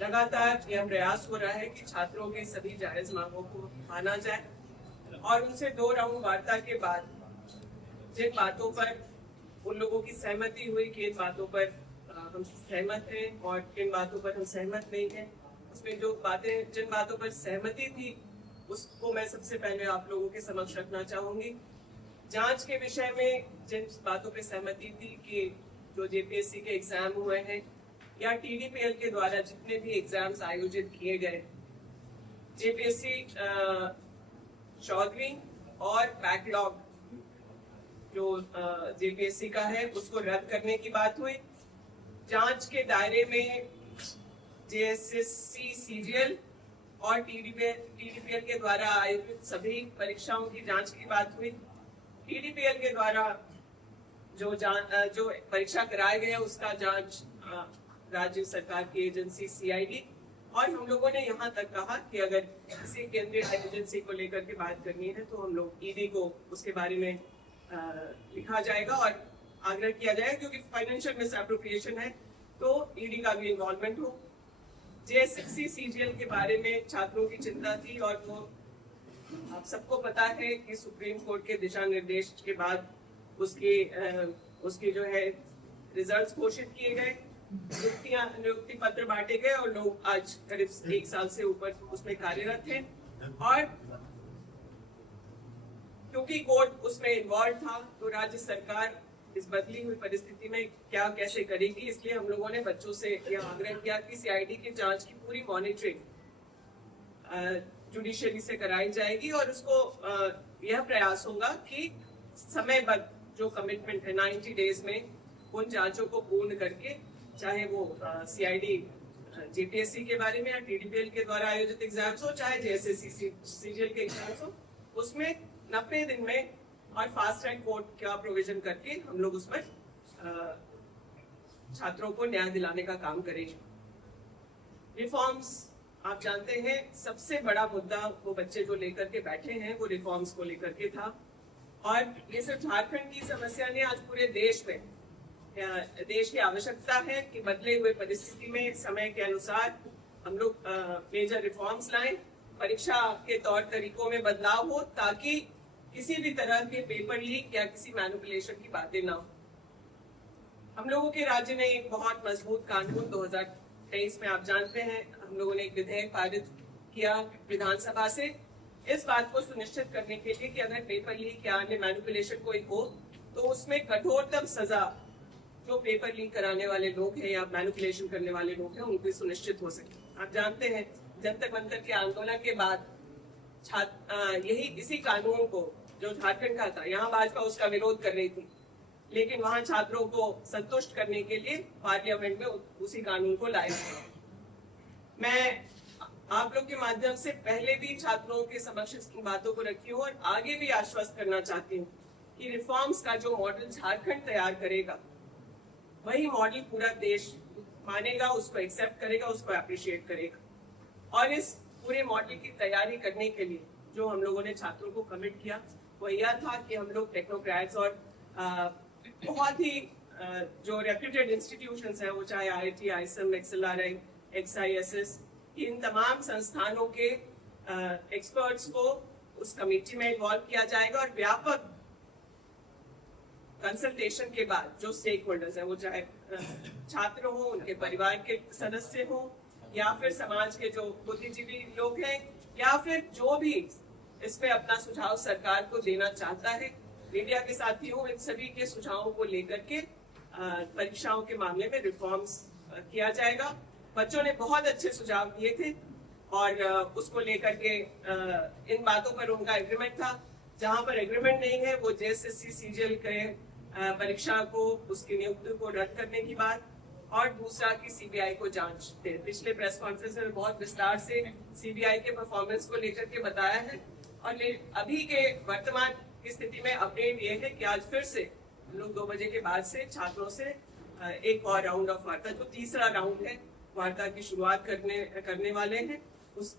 लगातार यह प्रयास हो रहा है कि छात्रों के सभी जायज मांगों को माना जाए और उनसे 2 राउंड वार्ता के बाद जिन बातों पर उन लोगों की सहमति हुई कि इन बातों पर हम सहमत हैं और किन बातों पर हम सहमत नहीं हैं, उसमें जिन बातों पर सहमति थी उसको मैं सबसे पहले आप लोगों के समक्ष रखना चाहूंगी। जांच के विषय में जिन बातों पर सहमति थी कि जो जेपीएससी के एग्जाम हुए हैं या टीडीपीएल के द्वारा जितने भी एग्जाम्स आयोजित किए गए, जेपीएससी शॉर्टरिंग और बैकलॉग जो जेपीएससी का है उसको रद्द करने की बात हुई। जांच के दायरे में जेएसएससी सीजीएल और टीडीपीएल के द्वारा आयोजित सभी परीक्षाओं की जांच की बात हुई। टीडीपीएल के द्वारा जो परीक्षा कराए गए उसका जांच राज्य सरकार की एजेंसी सीआईडी, और हम लोगों ने यहाँ तक कहा कि अगर किसी केंद्रीय एजेंसी को लेकर के बात करनी है तो हम लोग ईडी को उसके बारे में लिखा जाएगा और आग्रह किया जाएगा, क्योंकि फाइनेंशियल मिसअप्रोप्रिएशन है तो ईडी का भी इन्वॉल्वमेंट हो। जेएसएससी सीजीएल के बारे में छात्रों की चिंता थी और वो आप सबको पता है कि सुप्रीम कोर्ट के दिशा निर्देश के बाद उसकी जो है रिजल्ट्स घोषित किए गए, नियुक्ति पत्र बांटे गए और लोग आज करीब 1 साल से ऊपर उसमें कार्यरत हैं। और क्योंकि कोर्ट उसमें इन्वॉल्व था तो राज्य सरकार इस बदली हुई परिस्थिति में क्या कैसे करेगी, इसलिए हम लोगों ने बच्चों से यह आग्रह किया कि सीआईडी की जांच की पूरी मॉनिटरिंग जुडिशियरी से कराई जाएगी और उसको यह प्रयास होगा कि समयबद्ध जो कमिटमेंट है 90 डेज में उन जांचों को पूर्ण करके, चाहे वो सीआईडी जेपीएससी के बारे में या टीडीपीएल के द्वारा आयोजित एग्जाम्स हो, चाहे जेएसएससी सीजीएल के एग्जाम्स हो, उसमें 90 दिन में और फास्ट ट्रैक कोर्ट का प्रोविजन करके हम लोग उसमें छात्रों को न्याय दिलाने का काम करेंगे। रिफॉर्म्स आप जानते हैं सबसे बड़ा मुद्दा वो बच्चे जो लेकर के बैठे हैं वो रिफॉर्म्स को लेकर के था, और ये सिर्फ झारखंड की समस्या नहीं, आज पूरे देश में देश की आवश्यकता है कि बदले हुए परिस्थिति में समय के अनुसार हम लोग मेजर रिफॉर्म्स लाएं, परीक्षा के तौर तरीकों में बदलाव हो ताकि किसी भी तरह के पेपर लीक या किसी मैनिपुलेशन की बातें ना हो। हम लोगों के राज्य ने एक बहुत मजबूत कानून 2023 में आप जानते हैं हम लोगों ने एक विधेयक पारित किया विधानसभा से, इस बात को सुनिश्चित करने के लिए कि अगर पेपर लीक या अन्य मैनिपुलेशन कोई हो तो उसमें कठोरतम सजा जो पेपर लीक कराने वाले लोग हैं या मैनिपुलेशन करने वाले लोग हैं उनको सुनिश्चित हो सके। आप जानते हैं जंतर मंतर के आंदोलन के बाद इसी कानून को जो झारखंड का था, यहाँ भाजपा उसका विरोध कर रही थी, लेकिन वहां छात्रों को संतुष्ट करने के लिए पार्लियामेंट में उसी कानून को लाया। मैं आप लोग के माध्यम से पहले भी छात्रों के समक्ष इसकी बातों को रखी हूँ और आगे भी आश्वस्त करना चाहती हूँ कि रिफॉर्म्स का जो मॉडल झारखंड तैयार करेगा वही मॉडल पूरा देश मानेगा, उसको एक्सेप्ट करेगा, उसको अप्रिशिएट करेगा। और इस पूरे मॉडल की तैयारी करने के लिए जो हम लोगों ने छात्रों को कमिट किया वो यह था कि हम लोग टेक्नोक्रेट्स और बहुत ही जो रेप्यूटेड इंस्टीट्यूशंस हैं, वो चाहे आईआईटी, आईएसएम, एक्सएलआरआई, एक्सआईएसएस, इन तमाम संस्थानों के एक्सपर्ट्स को उस कमेटी में इन्वॉल्व किया जाएगा और व्यापक कंसल्टेशन के बाद जो स्टेक होल्डर्स हैं, वो चाहे छात्र हो, उनके परिवार के सदस्य हो या फिर समाज के जो बुद्धिजीवी लोग हैं या फिर जो भी इसमें अपना सुझाव सरकार को देना चाहता है, मीडिया के साथी हो, इन सभी के सुझावों को लेकर के परीक्षाओं के मामले में रिफॉर्म्स किया जाएगा। बच्चों ने बहुत अच्छे सुझाव दिए थे और उसको लेकर के इन बातों पर उनका एग्रीमेंट था। जहां पर एग्रीमेंट नहीं है वो जेएसएससी सीजीएल के परीक्षा को उसकी नियुक्ति को रद्द करने की बात, और दूसरा कि सीबीआई को जांच दे। पिछले प्रेस कॉन्फ्रेंस में बहुत विस्तार से सीबीआई के परफॉर्मेंस को लेकर के बताया है और अभी के वर्तमान की स्थिति में अपडेट ये है कि आज फिर से लोग 2 बजे के बाद से छात्रों से एक और राउंड ऑफ वार्ता, जो तीसरा राउंड है, वार्ता की शुरुआत करने वाले हैं। उस